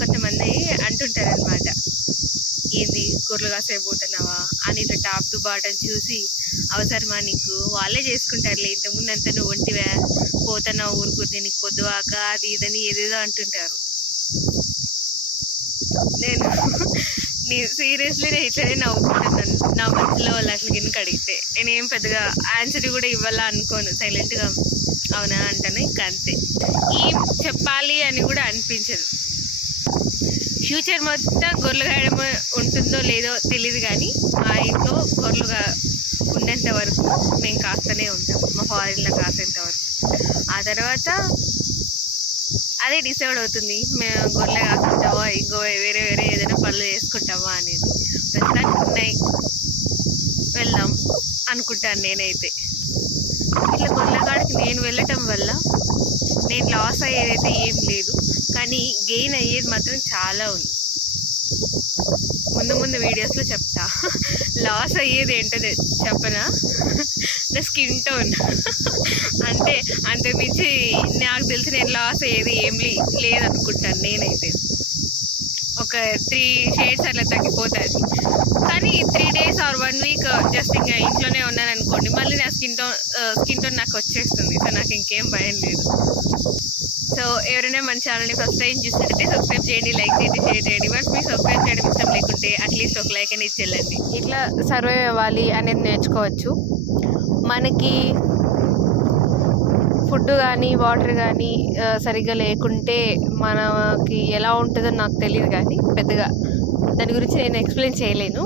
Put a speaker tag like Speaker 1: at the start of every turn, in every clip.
Speaker 1: కొంతమంది అంటుంటారు అనమాట ఏంది గొర్రెలు కాసేపోతున్నావా అని ఇట్లా టాప్ టు బాటం చూసి అవసరమా నీకు? వాళ్ళే చేసుకుంటారులే ఇంతకుముందంత నువ్వు ఒంటివే. పోతున్నావు ఊరుకుని నీకు పొద్దువాక అది ఇదని ఏదేదో అంటుంటారు. నేను నీ సీరియస్లీ నేను ఇట్లనే నవ్వుకుంటున్నాను. నా మనసులో వాళ్ళు అట్లా గిన్నెకి అడిగితే. నేను ఏం పెద్దగా ఆన్సర్ కూడా ఇవ్వాలా అనుకోను. సైలెంట్గా అవునా? అంటాను. ఇంకా అంతే. ఏం చెప్పాలి అని కూడా అనిపించదు. ఫ్యూచర్ మొత్తం గొర్రెగాడ ఉంటుందో లేదో తెలియదు కానీ మా ఇంట్లో గొర్రెలుగా ఉన్నంత వరకు మేము కాస్తూనే ఉంటాం. మా ఫారిన్లో కాసేంత వరకు. ఆ తర్వాత అదే డిసైడ్ అవుతుంది. మేము గొర్రెలు కాసుకుంటావా ఇంకో వేరే వేరే ఏదైనా పనులు చేసుకుంటావా అనేది. ప్రస్తుతానికి ఉన్నాయి. వెళ్దాం అనుకుంటాను నేనైతే. ఇట్లా గొర్రెగాడికి నేను వెళ్ళటం వల్ల నేను లాస్ అయ్యేదైతే ఏం లేదు. కానీ గెయిన్ అయ్యేది మాత్రం చాలా ఉంది. ముందు ముందు వీడియోస్లో చెప్తా. లాస్ అయ్యేది ఏంటో చెప్పనా? నా స్కిన్ టోన్ అంటే అంతకుమించి నాకు తెలిసి నేను లాస్ అయ్యేది ఏం లేదనుకుంటాను నేనైతే. ఒక త్రీ షేడ్స్ అట్లా తగ్గిపోతుంది. కానీ three days or one week just ఇంకా ఇంట్లోనే ఉన్నాను అనుకోండి మళ్ళీ నా స్కిన్ టోన్ స్కిన్ టోన్ నాకు వచ్చేస్తుంది. సో నాకు ఇంకేం భయం లేదు. సో ఎవరైనా మన ఛానల్ని ఫస్ట్ టైం చూసినట్టయితే సబ్స్క్రైబ్ చేయండి లైక్ చేయండి షేర్ చేయండి. బట్ మీరు సబ్స్క్రైబ్ చేయడం ఇష్టం లేకుంటే అట్లీస్ట్ ఒక లైక్ అనేది చెల్లండి. ఇట్లా సర్వైవ్ అవ్వాలి అనేది నేర్చుకోవచ్చు. మనకి ఫుడ్ కానీ వాటర్ కానీ సరిగ్గా లేకుంటే మనకి ఎలా ఉంటుందో నాకు తెలియదు కానీ పెద్దగా దాని గురించి నేను ఎక్స్ప్లెయిన్ చేయలేను.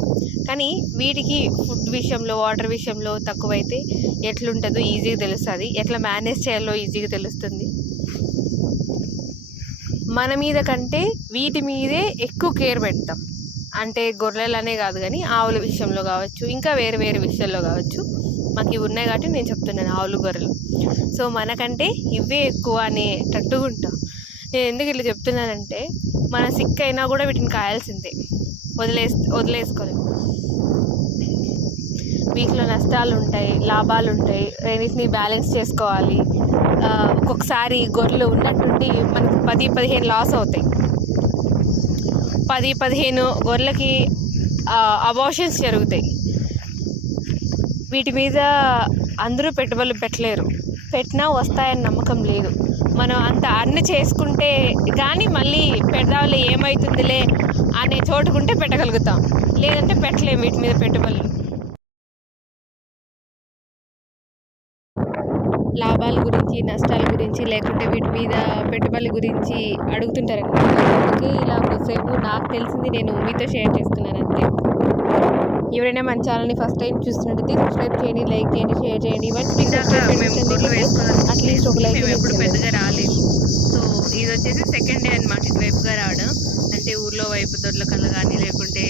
Speaker 1: కానీ వీటికి ఫుడ్ విషయంలో వాటర్ విషయంలో తక్కువైతే ఎట్లుంటుందో ఈజీగా తెలుస్తుంది. ఎట్లా మేనేజ్ చేయాలో ఈజీగా తెలుస్తుంది. మన మీద కంటే వీటి మీదే ఎక్కువ కేర్ పెడతాం. అంటే గొర్రెలనే కాదు కానీ ఆవుల విషయంలో కావచ్చు ఇంకా వేరే వేరే విషయాల్లో కావచ్చు. మాకు ఇవి ఉన్నాయి కాబట్టి నేను చెప్తున్నాను ఆవులు గొర్రెలు. సో మనకంటే ఇవే ఎక్కువ అనేటట్టుగా నేను ఎందుకు ఇట్లా చెప్తున్నానంటే మన సిక్ అయినా కూడా వీటిని కాయాల్సిందే. వదిలేస్ వదిలేసుకోలేము వీటిలో నష్టాలు ఉంటాయి లాభాలు ఉంటాయి రెండింటిని బ్యాలెన్స్ చేసుకోవాలి. ఒక్కొక్కసారి గొర్రెలు ఉన్నట్టుండి మనకు పది పదిహేను లాస్ అవుతాయి. పది పదిహేను గొర్రెలకి అబార్షన్స్ జరుగుతాయి. వీటి మీద అందరూ పెట్టుబడులు పెట్టలేరు. పెట్టినా వస్తాయని నమ్మకం లేదు. మనం అంత అన్ని చేసుకుంటే కానీ మళ్ళీ పెడదాంలే ఏమవుతుందిలే అనే చోటుకుంటే పెట్టగలుగుతాం. లేదంటే పెట్టలేము వీటి మీద పెట్టుబడులు. లాభాల గురించి నష్టాల గురించి లేకుంటే వీటి మీద పెట్టుబడుల గురించి అడుగుతుంటారు అందుకే ఇలా కొద్దిసేపు నాకు తెలిసింది నేను మీతో షేర్ చేస్తున్నాను అంతే ఎవరైనా మన ఛానల్ని ఫస్ట్ టైం చూస్తున్నట్టయితే సబ్స్క్రైబ్ చేయండి లైక్ చేయండి షేర్ చేయండి. అట్లీస్ట్ ఒక లైక్
Speaker 2: ఎప్పుడు పెద్దగా రాలేదు. సో ఇది వచ్చేసి సెకండ్ డే అనమాట ఇటువైపుగా రావడం. అంటే ఊర్లో వైపు దొడ్ల కళ్ళ కానీ లేకుంటే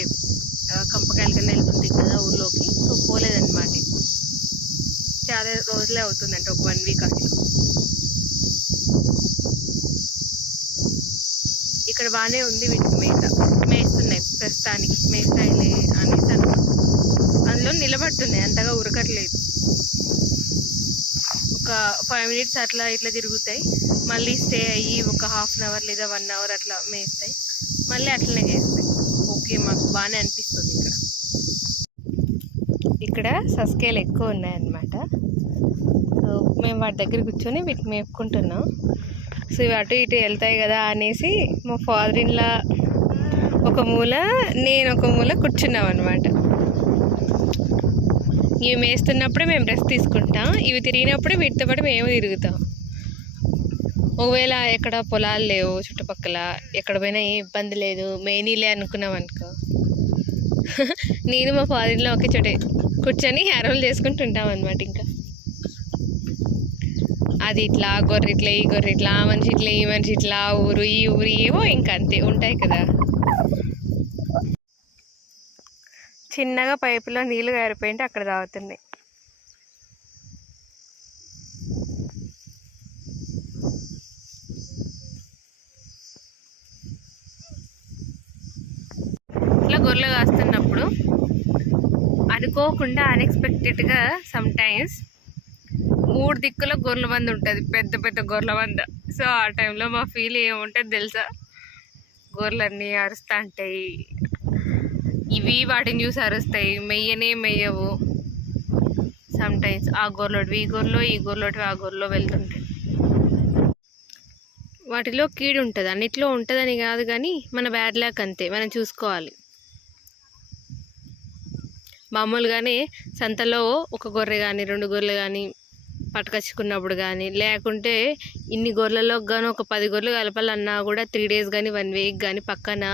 Speaker 2: కంపకాయల కన్నా వెళ్తుంది కదా ఊర్లోకి. సో పోలేదన్నమాట. చాలా రోజులే అవుతుంది అంటే ఒక వన్ వీక్ అట్లా ఇక్కడ బాగానే ఉంది వీటికి మేత. మేస్తున్నాయి ప్రస్తుతానికి. మేస్తాయిలే అనేసి అనుకో నిలబడుతున్నాయి అంతగా ఉరకట్లేదు. ఒక ఫైవ్ మినిట్స్ అట్లా ఇట్లా తిరుగుతాయి. మళ్ళీ స్టే అయ్యి ఒక హాఫ్ అన్ అవర్ లేదా వన్ అవర్ అట్లా మేస్తాయి. మళ్ళీ అట్లనే చేస్తాయి. ఓకే మాకు బాగానే అనిపిస్తుంది ఇక్కడ.
Speaker 1: ఇక్కడ సస్కేలు ఎక్కువ ఉన్నాయన్నమాట. సో మేము వాటి దగ్గర కూర్చొని వీటిని మేపుకుంటున్నాం. సో ఇవి అటు ఇటు వెళ్తాయి కదా అనేసి మా ఫాదర్ ఇన్లా ఒక మూల నేను ఒక మూల కూర్చున్నాం అనమాట ఇవి మేస్తున్నప్పుడే మేము రెస్ట్ తీసుకుంటాం. ఇవి తిరిగినప్పుడే వీటితో పాటు మేము తిరుగుతాం. ఒకవేళ ఎక్కడ పొలాలు లేవు చుట్టుపక్కల ఎక్కడ పోయినా ఏ ఇబ్బంది లేదు మేనీలే అనుకున్నాం అనుకో. నేను మా ఫాదర్లో ఒకే చోటే కూర్చొని హెయిర్ చేసుకుంటుంటాం అనమాట ఇంకా. అది ఇట్లా గొర్రె ఇట్లా ఈ గొర్రె ఇట్లా ఆ మనిషి ఇట్లా ఈ మనిషి ఇట్లా ఊరు ఈ ఊరు ఏవో ఇంకా అంతే ఉంటాయి కదా. చిన్నగా పైపులో నీళ్ళు గారిపోయింటే అక్కడ తాగుతున్నాయి ఇట్లా గొర్రెలు కాస్తున్నప్పుడు అనుకోకుండా అన్ఎక్స్పెక్టెడ్గా సమ్టైమ్స్ మూడు దిక్కుల గొర్రెల మంద ఉంటుంది పెద్ద పెద్ద గొర్రెల మంద. సో ఆ టైంలో మా ఫీల్ ఏముంటుంది తెలుసా? గొర్రెలన్నీ అరుస్తూ ఉంటాయి. ఇవి వాటిని చూసి అరుస్తాయి. మెయ్యనే మెయ్యవు. సమ్ టైమ్స్ ఆ గొర్రెలోటివి ఈ గొర్రెలో ఈ గొర్రెలోటివి ఆ గొర్రెలో వెళ్తుంటాయి. వాటిలో కీడు ఉంటుంది. అన్నిట్లో ఉంటుందని కాదు కానీ మన బ్యాడ్ లాక్ అంతే. మనం చూసుకోవాలి. మామూలుగానే సంతలో ఒక గొర్రె కానీ రెండు గొర్రెలు కానీ పట్టుకొచ్చుకున్నప్పుడు కానీ లేకుంటే ఇన్ని గొర్రెలకు కానీ ఒక పది గొర్రెలు కలపాలన్నా కూడా త్రీ డేస్ కానీ వన్ వీక్ కానీ పక్కన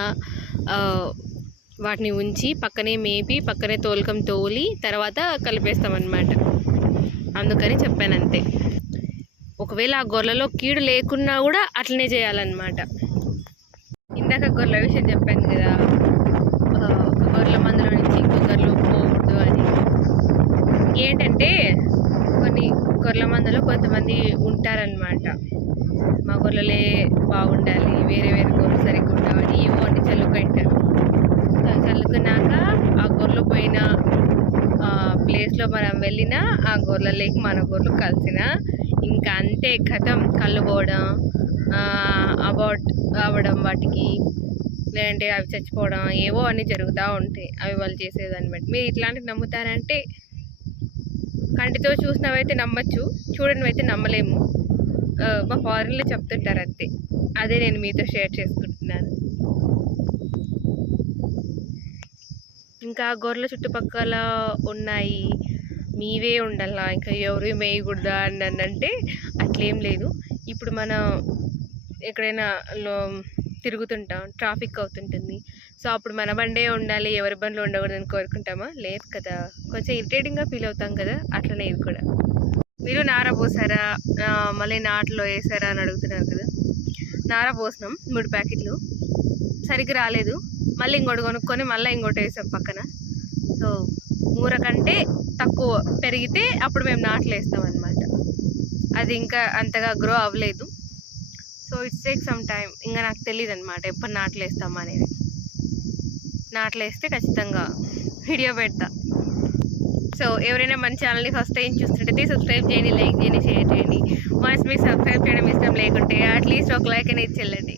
Speaker 1: వాటిని ఉంచి పక్కనే మేపి పక్కనే తోలకం తోలి తర్వాత కలిపేస్తామన్నమాట. అందుకని చెప్పాను అంతే ఒకవేళ ఆ గొర్రెలో కీడు లేకున్నా కూడా అట్లనే చేయాలన్నమాట. ఇందాక గొర్రెల విషయం చెప్పాను కదా ఒక గొర్రెల మందులో నుంచి ఇంకో గొర్రెలు పోకూడదు అని. ఏంటంటే కొన్ని గొర్రెల మందలో కొంతమంది ఉంటారనమాట మా గొర్రెలే బాగుండాలి వేరే వేరే గొర్రెలు సరిగ్గా ఉండవని ఏవో అన్ని చల్లుకుంటారు సో చల్లుకున్నాక ఆ గొర్రెలు పోయిన ప్లేస్లో మనం వెళ్ళిన ఆ గొర్రెలకి మన గొర్రెలు కలిసిన ఇంకా అంతే కథం. కళ్ళు పోవడం అబౌట్ అవ్వడం వాటికి లేదంటే అవి చచ్చిపోవడం ఏవో అన్నీ జరుగుతూ ఉంటాయి. అవి వాళ్ళు చేసేదాన్ని బట్టి. మీరు ఇట్లాంటివి నమ్ముతారంటే కంటితో చూసినవైతే నమ్మచ్చు చూడనివైతే నమ్మలేము. మా ఫారెన్లో చెప్తుంటారు అంతే. అదే నేను మీతో షేర్ చేసుకుంటున్నాను. ఇంకా గొర్రెల చుట్టుపక్కల ఉన్నాయి మీవే ఉండాలా? ఇంకా ఎవరు మేయకూడదా? అని అంటే అట్లేం లేదు. ఇప్పుడు మన ఎక్కడైనా లో తిరుగుతుంటాం ట్రాఫిక్ అవుతుంటుంది. సో అప్పుడు మన బండే ఉండాలి ఎవరి బండ్లు ఉండకూడదని కోరుకుంటామా? లేదు కదా. కొంచెం ఇరిటేటింగ్గా ఫీల్ అవుతాం కదా. అట్లనే ఇది కూడా. మీరు నార పోసారా? మళ్ళీ నాట్లో వేసారా అని అడుగుతున్నారు కదా. నార పోసినాం మూడు ప్యాకెట్లు. సరిగ్గా రాలేదు. మళ్ళీ ఇంకోటి కొనుక్కొని మళ్ళీ ఇంకోటి వేసాం పక్కన. సో మూర కంటే తక్కువ పెరిగితే అప్పుడు మేము నాట్లు వేస్తాం అనమాట అది ఇంకా అంతగా గ్రో అవ్వలేదు. So it's take some time ఇంకా నాకు తెలియదు అనమాట ఎప్పుడు నాట్లు వేస్తాం అనేది. నాట్లు వేస్తే ఖచ్చితంగా వీడియో పెడతా. సో ఎవరైనా మన ఛానల్ని ఫస్ట్ టైం చూస్తుంటే సబ్స్క్రైబ్ చేయండి లైక్ చేయండి షేర్ చేయండి. మనసు మీకు సబ్స్క్రైబ్ చేయడం ఇష్టం లేకుంటే అట్లీస్ట్ ఒక లైక్ అనేది చెల్లండి.